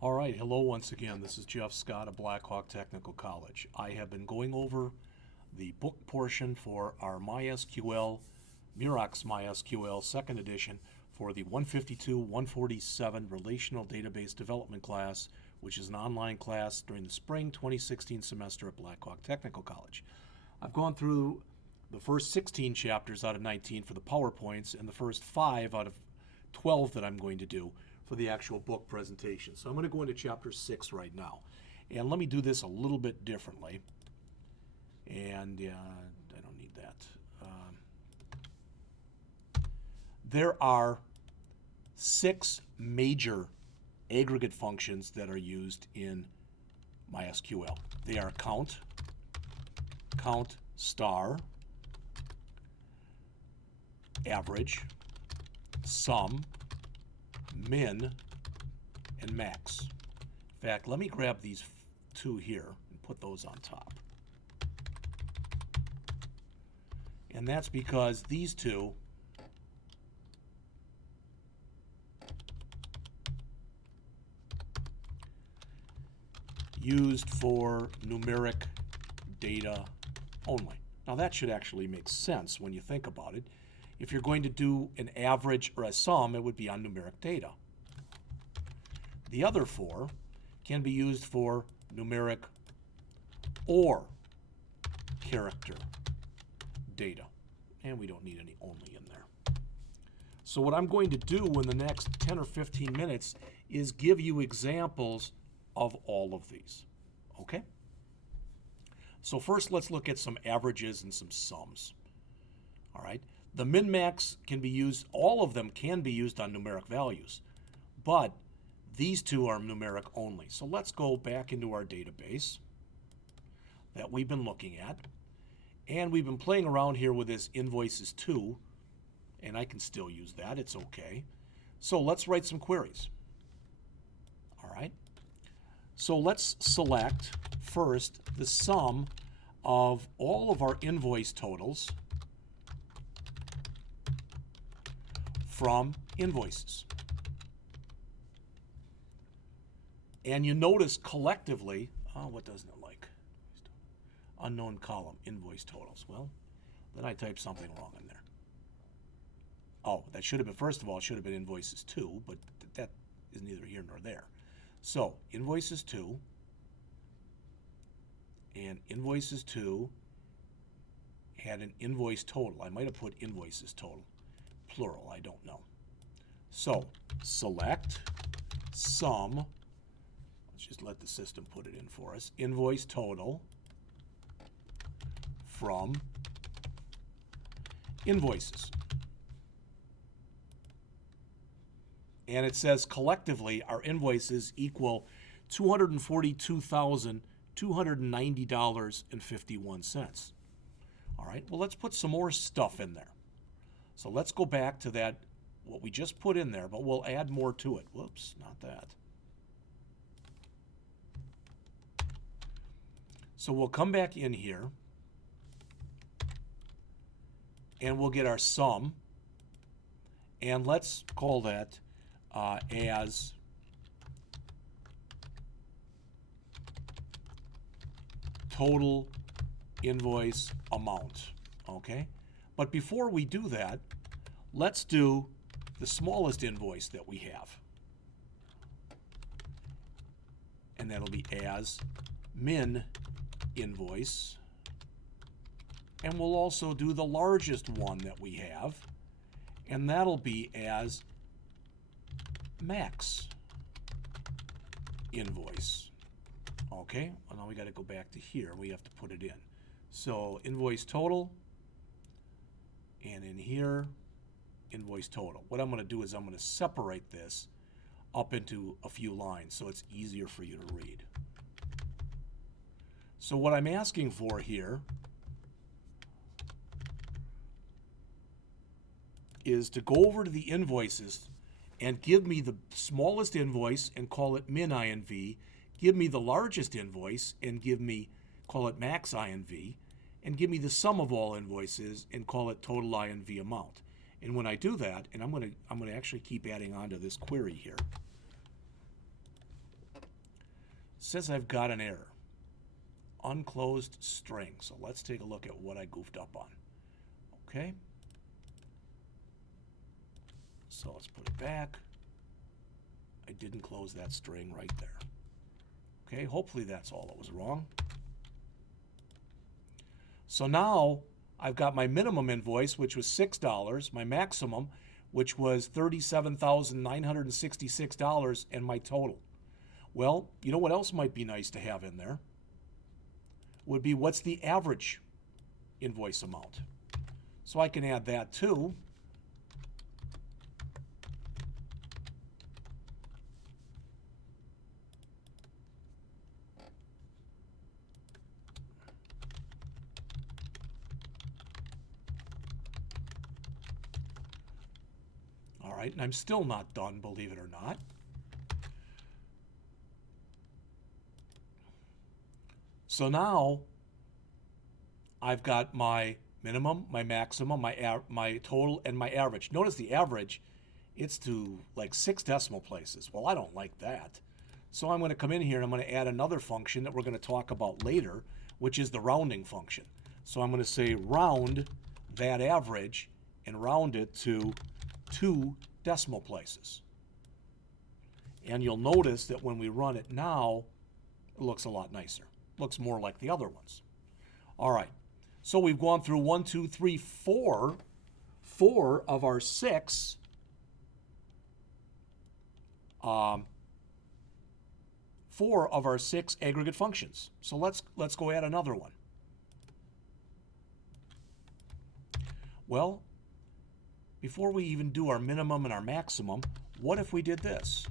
All right, hello once again. This is Jeff Scott of Blackhawk Technical College. I have been going over the book portion for our MySQL, Murex MySQL second edition for the 152-147 Relational Database Development class, which is an online class during the spring 2016 semester at Blackhawk Technical College. I've gone through the first 16 chapters out of 19 for the PowerPoints and the first 5 out of 12 that I'm going to do for the actual book presentation. So I'm going to go into Chapter 6 right now. And let me do this a little bit differently. And I don't need that. There are 6 major aggregate functions that are used in MySQL. They are count, count star, average, sum, min, and max. In fact, let me grab these 2 here and put those on top. And that's because these 2 used for numeric data only. Now that should actually make sense when you think about it. If you're going to do an average or a sum, it would be on numeric data. The other 4 can be used for numeric or character data. And we don't need any only in there. So what I'm going to do in the next 10 or 15 minutes is give you examples of all of these. Okay? So first let's look at some averages and some sums. All right? The min-max can be used, all of them can be used on numeric values, but these 2 are numeric only. So let's go back into our database that we've been looking at, and we've been playing around here with this invoices 2, and I can still use that, it's okay. So let's write some queries. All right, so let's select first the sum of all of our invoice totals from invoices. And you notice collectively, what doesn't it like? Unknown column, invoice totals. Well, then I typed something wrong in there. Oh, that should have been, first of all, it should have been invoices 2, but that is neither here nor there. So, invoices 2, and invoices 2 had an invoice total. I might have put invoices total. Plural, I don't know. So, select sum, let's just let the system put it in for us, invoice total from invoices. And it says collectively our invoices equal $242,290.51. All right, well, let's put some more stuff in there. So let's go back to that, what we just put in there, but we'll add more to it. Whoops, not that. So we'll come back in here, and we'll get our sum, and let's call that as total invoice amount, okay? But before we do that, let's do the smallest invoice that we have. And that'll be as min invoice. And we'll also do the largest one that we have, and that'll be as max invoice. Okay, well, now we got to go back to here. We have to put it in. So invoice total, and in here, invoice total. What I'm going to do is I'm going to separate this up into a few lines so it's easier for you to read. So what I'm asking for here is to go over to the invoices and give me the smallest invoice and call it min INV, give me the largest invoice and call it max INV, and give me the sum of all invoices and call it total INV amount. And when I do that, and I'm going to actually keep adding on to this query here. says I've got an error. Unclosed string. So let's take a look at what I goofed up on. Okay. So let's put it back. I didn't close that string right there. Okay, hopefully that's all that was wrong. So now I've got my minimum invoice, which was $6, my maximum, which was $37,966, and my total. Well, you know what else might be nice to have in there? Would be what's the average invoice amount. So I can add that too. All right, and I'm still not done, believe it or not. So now I've got my minimum, my maximum, my total, and my average. Notice the average, it's to like 6 decimal places. Well, I don't like that. So I'm going to come in here and I'm going to add another function that we're going to talk about later, which is the rounding function. So I'm going to say round that average and round it to 2 decimal places. And you'll notice that when we run it now, it looks a lot nicer. Looks more like the other ones. All right. So we've gone through 1, 2, 3, 4. 4 of our 6 4 of our 6 aggregate functions. So let's go add another one. Well, before we even do our minimum and our maximum, what if we did this?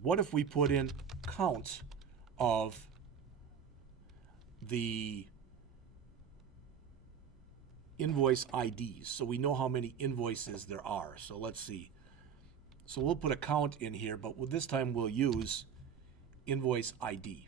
What if we put in count of the invoice IDs, so we know how many invoices there are. So let's see. So we'll put a count in here, but this time we'll use invoice ID.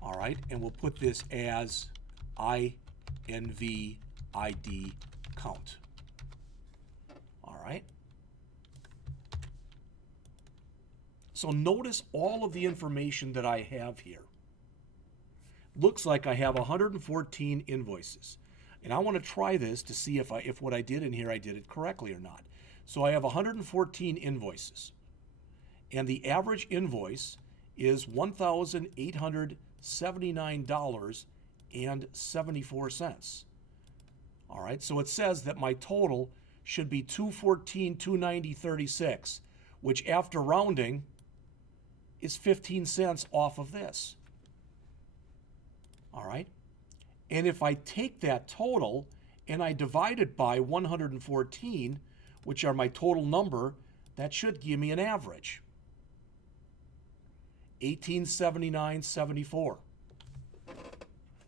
All right, and we'll put this as INV ID count. All right. So notice all of the information that I have here. Looks like I have 114 invoices. And I want to try this to see if what I did in here, I did it correctly or not. So I have 114 invoices. And the average invoice is $1,879.74. All right, so it says that my total should be $214,290.36, which after rounding is 15 cents off of this. All right, and if I take that total and I divide it by 114, which are my total number, that should give me an average. 1879.74.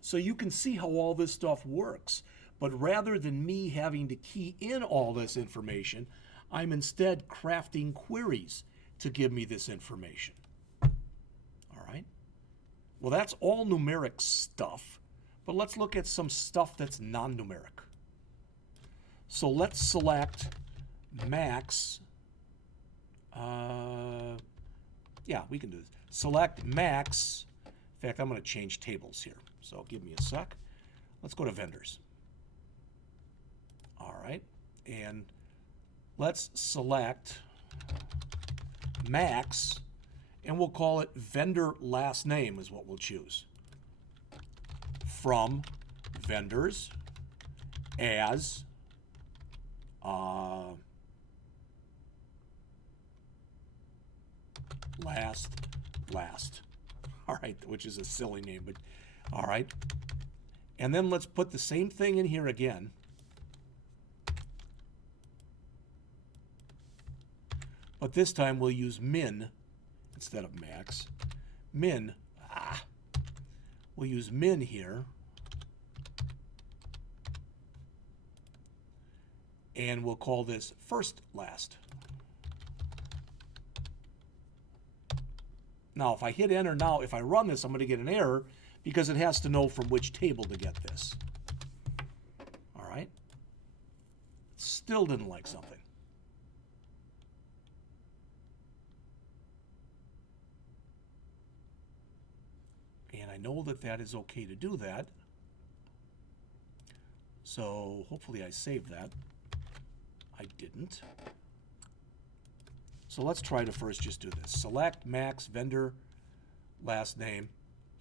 So you can see how all this stuff works. But rather than me having to key in all this information, I'm instead crafting queries to give me this information. All right? Well, that's all numeric stuff, but let's look at some stuff that's non-numeric. So let's select max. Yeah, we can do this. Select max. In fact, I'm going to change tables here. So give me a sec. Let's go to vendors. All right, and let's select max, and we'll call it vendor last name is what we'll choose. From vendors as last. All right, which is a silly name, but all right. And then let's put the same thing in here again. But this time we'll use min instead of max. Min, we'll use min here. And we'll call this first last. Now, if I hit enter now, if I run this, I'm going to get an error because it has to know from which table to get this. All right. Still didn't like something. I know that that is okay to do that. So hopefully I saved that. I didn't. So let's try to first just do this. Select max vendor last name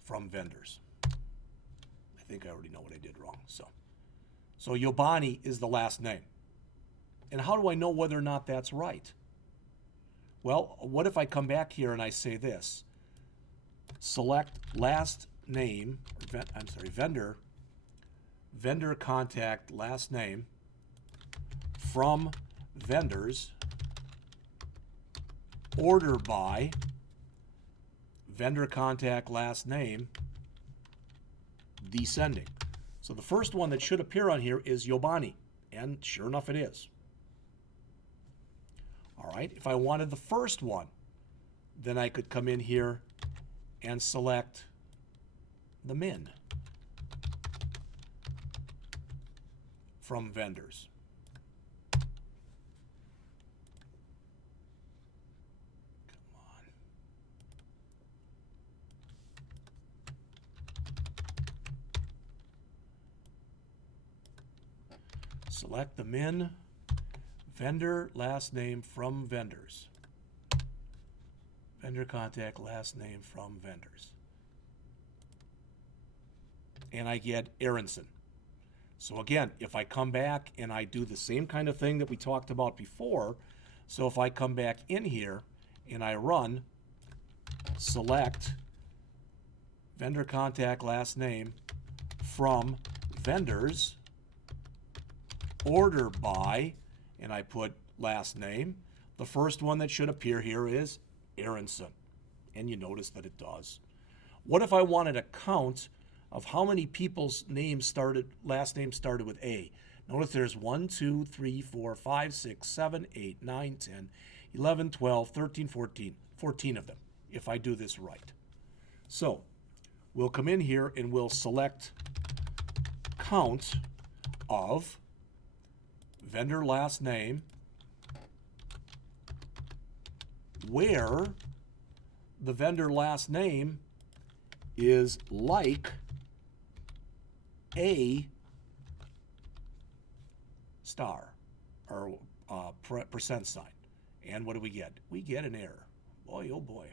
from vendors. I think I already know what I did wrong. So Yobani is the last name. And how do I know whether or not that's right? Well, what if I come back here and I say this? Select last name, vendor contact last name from vendors, order by vendor contact last name descending. So the first one that should appear on here is Yobani, and sure enough it is. All right, if I wanted the first one, then I could come in here and select the min from vendors. Come on. Select the min, vendor last name from vendors. Vendor contact last name from vendors. And I get Aronson. So again, if I come back and I do the same kind of thing that we talked about before, so if I come back in here and I run select vendor contact last name from vendors, order by, and I put last name, the first one that should appear here is Aronson. And you notice that it does. What if I wanted a count of how many people's last names started with A? Notice there's 1, 2, 3, 4, 5, 6, 7, 8, 9, 10, 11, 12, 13, 14. 14 of them, if I do this right. So we'll come in here and we'll select count of vendor last name where the vendor last name is like a star or percent sign. And what do we get? We get an error. Boy, oh boy.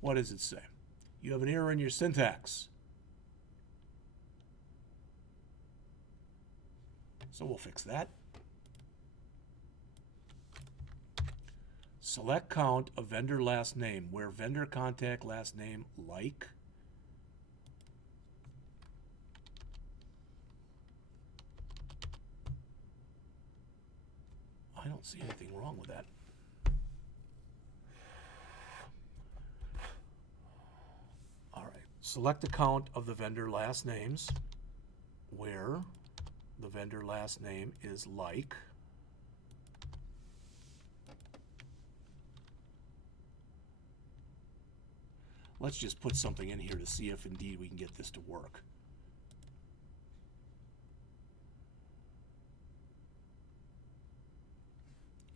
What does it say? You have an error in your syntax. So we'll fix that. Select count of vendor last name where vendor contact last name like I don't see anything wrong with that. All right. Select the count of the vendor last names where the vendor last name is like let's just put something in here to see if indeed we can get this to work.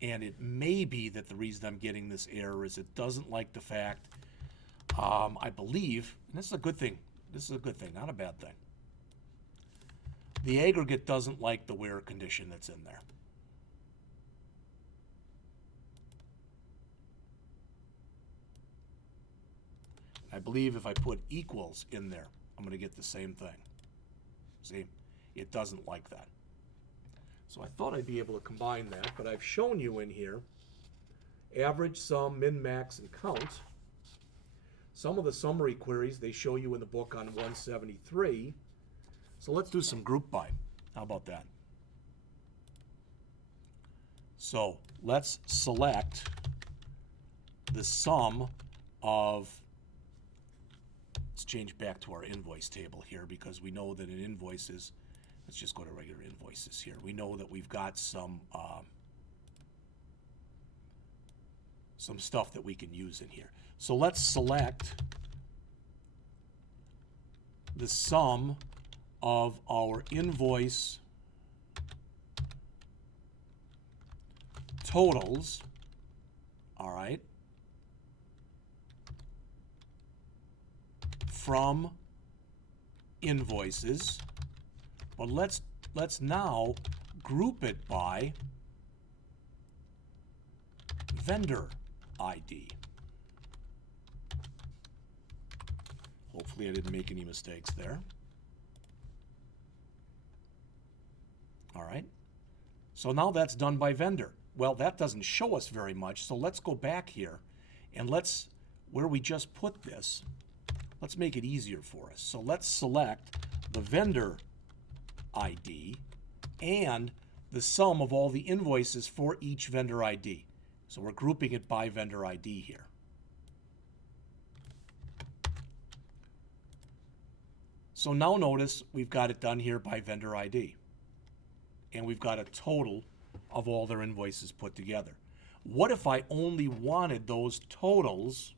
And it may be that the reason I'm getting this error is it doesn't like the fact, I believe, and this is a good thing. This is a good thing, not a bad thing. The aggregate doesn't like the where condition that's in there. I believe if I put equals in there, I'm going to get the same thing. See, it doesn't like that. So I thought I'd be able to combine that, but I've shown you in here average, sum, min, max, and count. Some of the summary queries they show you in the book on 173. So let's do some group by. How about that? So let's select the sum of, let's change back to our invoice table here because we know that in invoices, let's just go to regular invoices here. We know that we've got some stuff that we can use in here. So let's select the sum of our invoice totals, all right, from invoices, but let's now group it by vendor ID. Hopefully I didn't make any mistakes there. All right. So now that's done by vendor. Well, that doesn't show us very much, so let's go back here and let's, where we just put this, let's make it easier for us. So let's select the vendor ID and the sum of all the invoices for each vendor ID. So we're grouping it by vendor ID here. So now notice we've got it done here by vendor ID. And we've got a total of all their invoices put together. What if I only wanted those totals,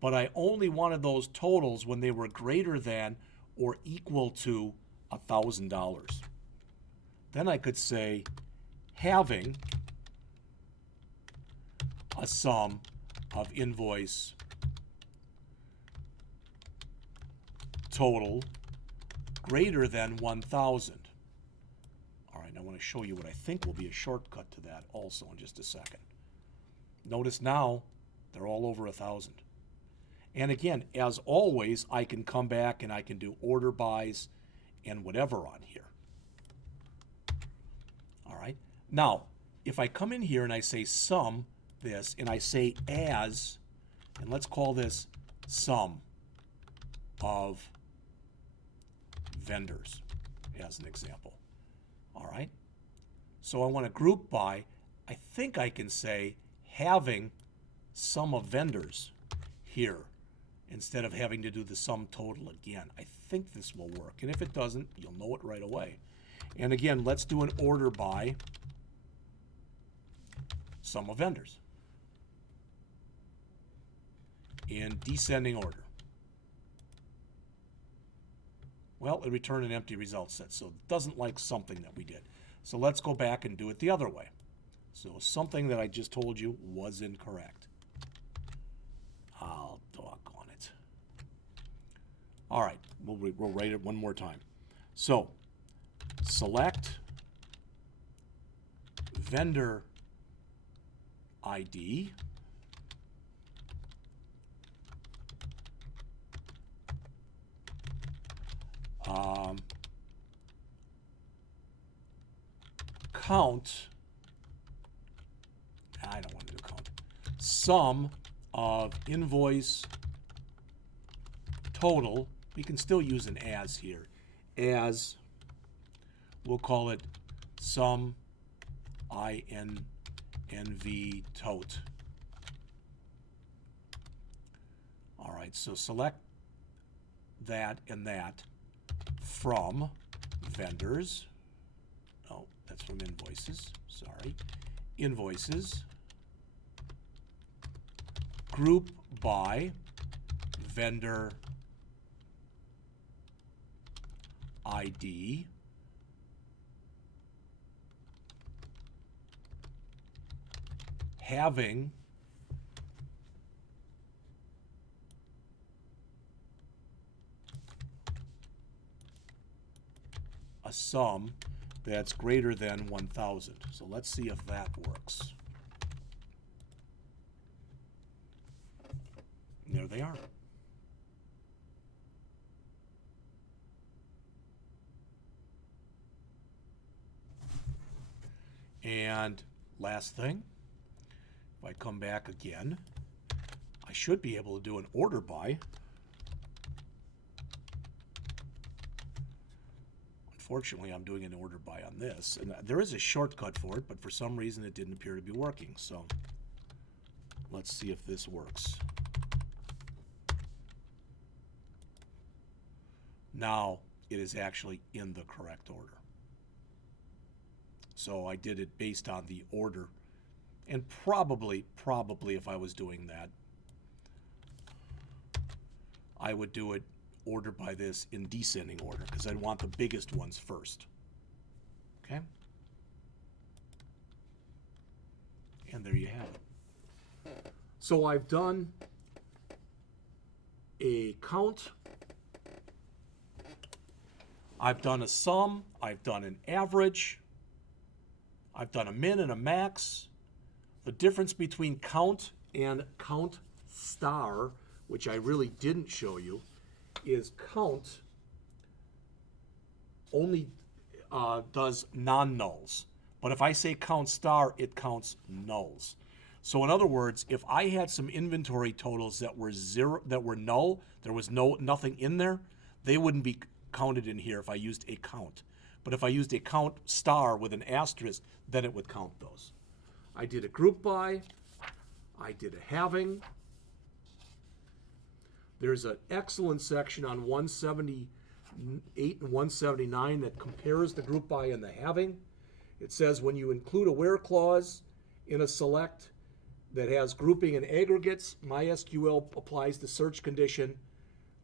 but I only wanted those totals when they were greater than or equal to $1,000? Then I could say having a sum of invoice total greater than 1,000. All right, I want to show you what I think will be a shortcut to that also in just a second. Notice now they're all over 1,000. And again, as always, I can come back and I can do order bys and whatever on here. All right. Now, if I come in here and I say sum this and I say as, and let's call this sum of vendors as an example. All right. So I want to group by, I think I can say having sum of vendors here instead of having to do the sum total again. I think this will work. And if it doesn't, you'll know it right away. And again, let's do an order by sum of vendors in descending order. Well, it returned an empty result set, so it doesn't like something that we did. So let's go back and do it the other way. So something that I just told you was incorrect. I'll doggone it. All right, we'll write it one more time. So select vendor ID count, I don't want to do count, sum of invoice total, we can still use an as here, as, we'll call it sum INV tot. All right, so select that and that from vendors. Oh, that's from invoices. Sorry. Invoices. Group by vendor ID. Having a sum that's greater than 1,000. So let's see if that works. And there they are. And last thing, if I come back again, I should be able to do an order by. Unfortunately, I'm doing an order by on this, and there is a shortcut for it, but for some reason it didn't appear to be working. So let's see if this works. Now it is actually in the correct order. So I did it based on the order, and probably if I was doing that, I would do it order by this in descending order because I'd want the biggest ones first. Okay? And there you have it. So I've done a count. I've done a sum. I've done an average. I've done a min and a max. The difference between count and count star, which I really didn't show you, is count only does non-nulls. But if I say count star, it counts nulls. So in other words, if I had some inventory totals that were zero, that were null, there was nothing in there, they wouldn't be counted in here if I used a count. But if I used a count star with an asterisk, then it would count those. I did a group by, I did a halving. There's an excellent section on 178 and 179 that compares the group by and the halving. It says when you include a where clause in a select that has grouping and aggregates, MySQL applies the search condition,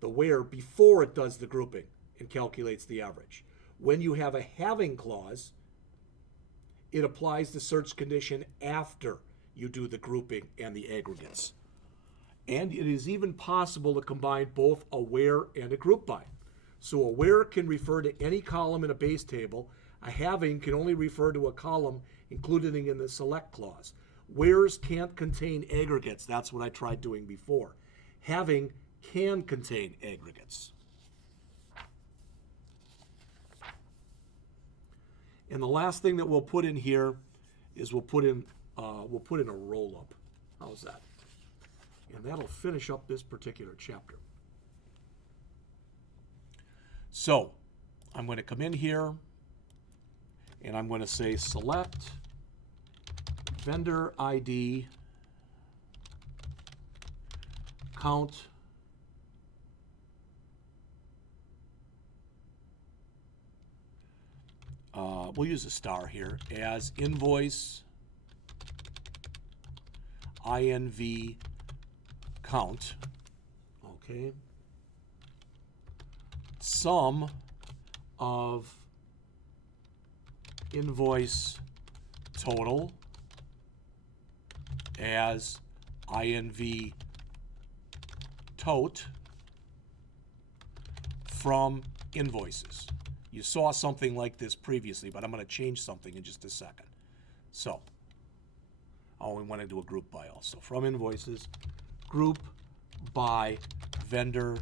the where, before it does the grouping and calculates the average. When you have a halving clause, it applies the search condition after you do the grouping and the aggregates. And it is even possible to combine both a where and a group by. So a where can refer to any column in a base table. A halving can only refer to a column included in the select clause. Wheres can't contain aggregates. That's what I tried doing before. Halving can contain aggregates. And the last thing that we'll put in here is we'll put in a roll-up. How's that? And that'll finish up this particular chapter. So I'm going to come in here and I'm going to say select vendor ID count we'll use a star here as invoice INV count. Okay. Sum of invoice total as INV tote from invoices. You saw something like this previously, but I'm going to change something in just a second. So, we want to do a group by also. From invoices, group by vendor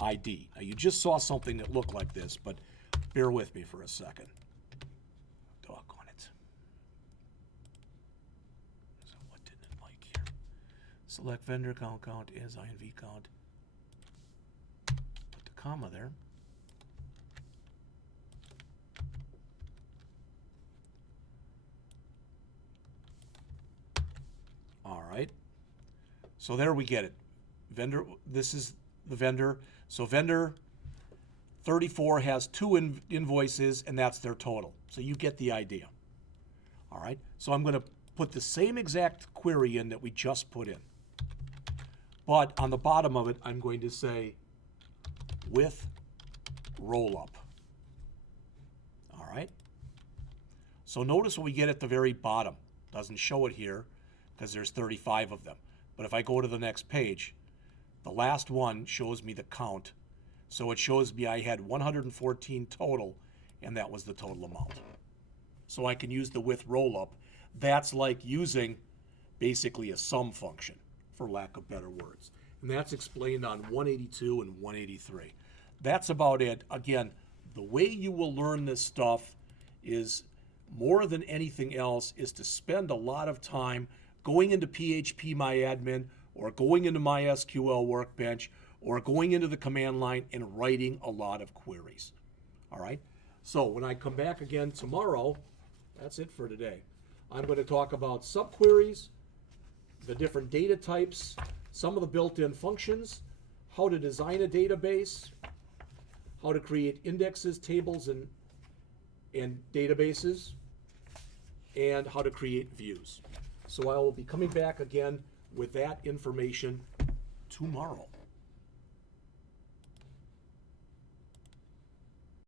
ID. Now, you just saw something that looked like this, but bear with me for a second. Doggone it. So what didn't it like here? Select vendor count as INV count. Put the comma there. All right. So there we get it. Vendor, this is the vendor. So vendor 34 has two invoices, and that's their total. So you get the idea. All right. So I'm going to put the same exact query in that we just put in. But on the bottom of it, I'm going to say with rollup. All right. So notice what we get at the very bottom. Doesn't show it here because there's 35 of them. But if I go to the next page, the last one shows me the count. So it shows me I had 114 total, and that was the total amount. So I can use the with rollup. That's like using basically a sum function, for lack of better words. And that's explained on 182 and 183. That's about it. Again, the way you will learn this stuff is, more than anything else, is to spend a lot of time going into PHPMyAdmin or going into MySQL Workbench or going into the command line and writing a lot of queries. All right? So when I come back again tomorrow, that's it for today. I'm going to talk about subqueries, the different data types, some of the built-in functions, how to design a database, how to create indexes, tables, and databases, and how to create views. So I will be coming back again with that information tomorrow.